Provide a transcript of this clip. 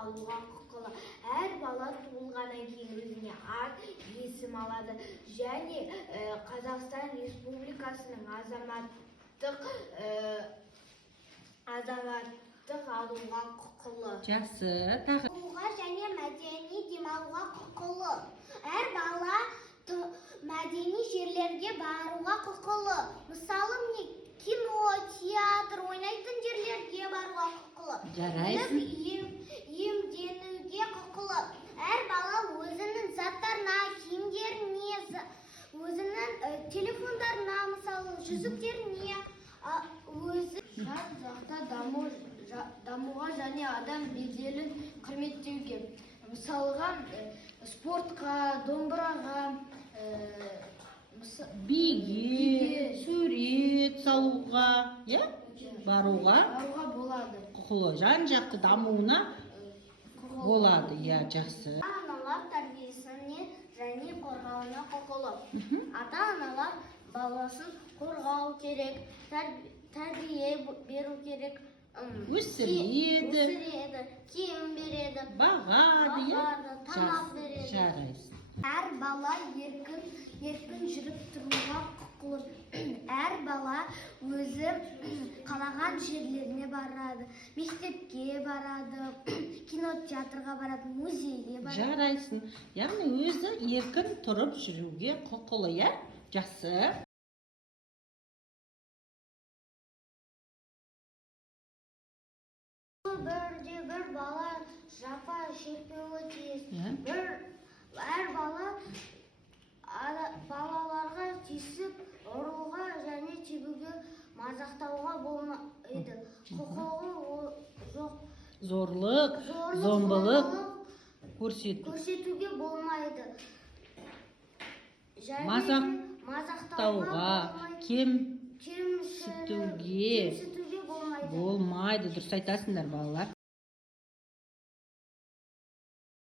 алуға құқылы. Әр бала туылғаннан кейін өзіне ат, есім алады және Қазақстан Республикасының азаматтық алуға құқылы. Жақсы, тағы. Және мәдени демалуға құқылы. Әр бала мәдени жерлерге баруға құқылы. Мысалы, кино, театр ойнайтын жерлерге баруға құқылы. Жарайсың. Емденуге құқылы. Әр бала өзінің заттарына, киімдеріне, өзінің телефондарына, мысалы, жүзіктеріне, өзі жан-жақты дамуға және адам беделін құрметтеуге. Мысалға, спортқа, домбыраға, биге, сурет салуға, баруға болады. құқылы. Жан-жақты дамуына болады, жақсы. Ата-аналар тәрбиесіне және қорғауына құқылы. Ата-аналар баласын қорғау керек, тәрбие беру керек, өсіреді, киім береді, бағады, тамақ береді. Жарайсың. Әр бала еркін жүріп тұруға құқылы. Әр бала өзі қалаған жерлеріне барады, мектепке барады, кинотеатрға барады, музейге барады. Жарайсың. Яғни өзі еркін тұрып жүруге құқылы, Жақсы. Бір бала жапа шекпеуі тиіс. Әр балаларға тиісіп, ұруға және тебуге, мазақтауға болмайды. Құқығы жоқ. Зорлық, зомбылық көрсетуге болмайды. Мазақтауға, кемсітуге болмайды. Дұрыс айтасыңдар, балалар.